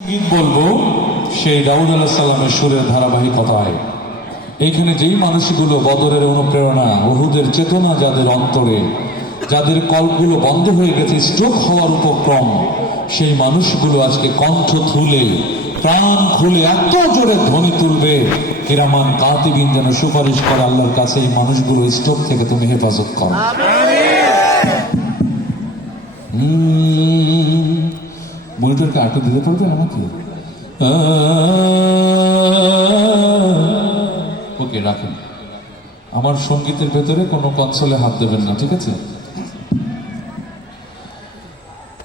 গীত বলবো সেই দাউদ আলাইহিস সালামের সুরের ধারাবাহিকতায়। এইখানে যেই মানুষগুলো বদরের অনুপ্রেরণা, উহুদের চেতনা যাদের অন্তরে, যাদের কল্পগুলো বন্ধ হয়ে গেছে, স্ট্রোক হওয়ার উপক্রম, সেই মানুষগুলো আজকে কণ্ঠ তুলে প্রাণ খুলে এত জোরে ধ্বনি তুলবে, কিরামান কাতিবিন যেন সুপারিশ করে আল্লাহর কাছে এই মানুষগুলো স্ট্রোক থেকে তুমি হেফাজত করো। মনিটরকে আটকে দিতে পারবে আমাকে? ওকে, রাখেন। আমার সঙ্গীতের ভেতরে কোনো কনসোলে হাত দেবেন না, ঠিক আছে?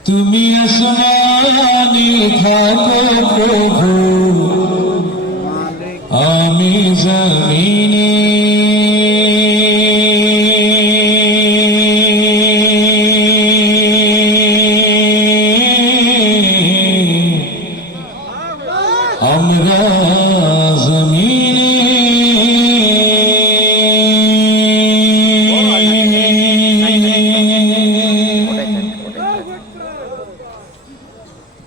তুমি আসমানে থাকো প্রভু, আমি জমিনে, আমরা জমিনে,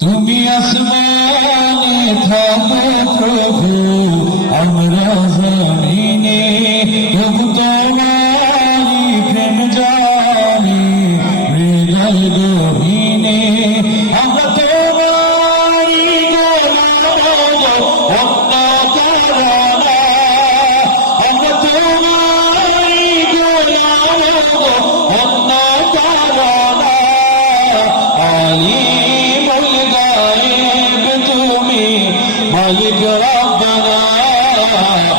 তুমি আসমানে থাকো প্রভু, আমরা জমিনে, তবু তোমারি প্রেম জানি হৃদয় গহীনে। আমরা তোমারি মালিক রব্বানা,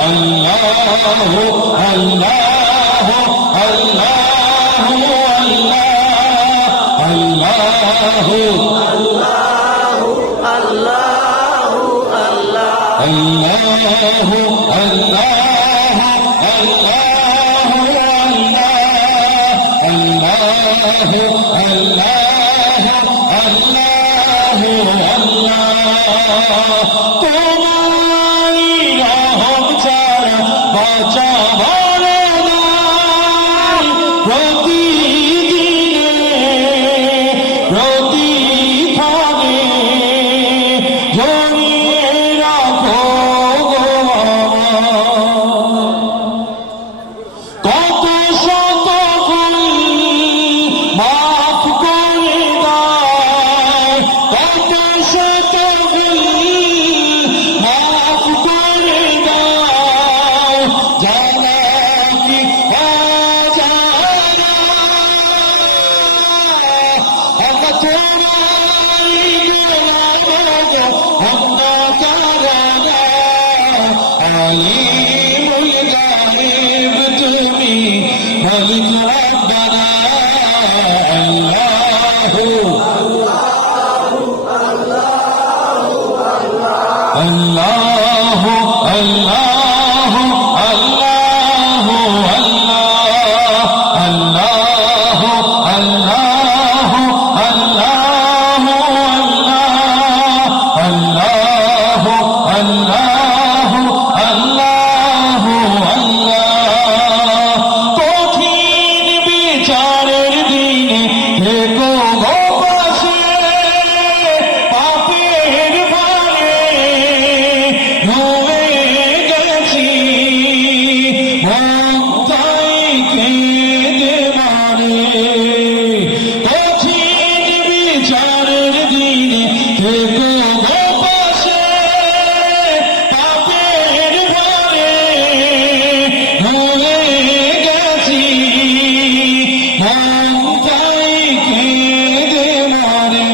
আল্লাহু আল্লাহু আল্লাহু আল্লাহু আল্লাহু আল্লাহু আল্লাহু তোমারি রহম ছাড়া বাঁচা ভালো নাই, প্রতিদিনে প্রতিক্ষণে জড়িয়ে রাখো গো কত শত ভুল মাফ করে দাও, কত শত ভুল মাফ করে দাও, জানা কি অজানা, আমরা তোমারি গোলাম, আমরা তারানা, আলিমুল গায়ব তুমি মালিক রব্বানা, আল্লাহু আল্লাহু আল্লাহু আল্লাহু আল্লাহু আল্লাহু আল্লাহু আল্লাহু আল্লাহু আল্লাহু আল্লাহ। কঠিন বিচারের দিনে থেকো গো পাশে, পাপের ভারে ডুবে গেছি, মমতায় কেঁদে মারে। কঠিন বিচারের দিনে থেকো গো পাশে, পাপের ভারে ডুবে গেছি, মমতায় কেঁদে মারে।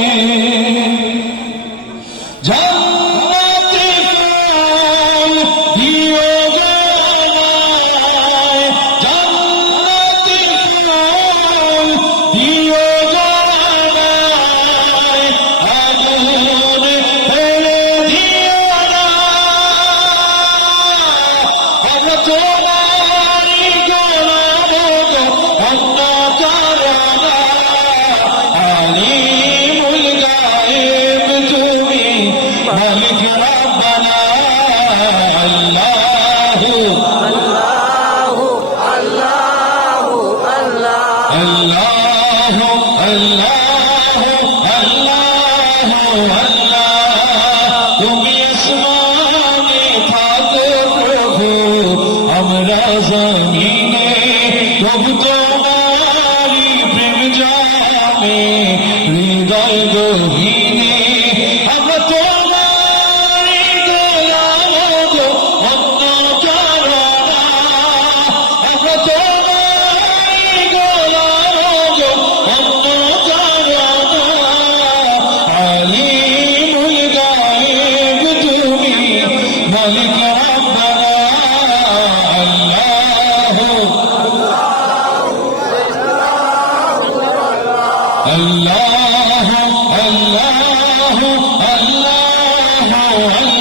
জান্নাতে ফুল দিও গো আমায়, জান্নাতে ফুল দিও গো আমায়, আগুনে ফেলে দিও না, আমরা তোমারি গোলাম গো, আমরা তারানা, আলিমুল গায়ব তুমি মালিক রব্বানা, আল্লাহু আল্লাহু আল্লাহু আল্লাহু আল্লাহু আল্লাহু أكبر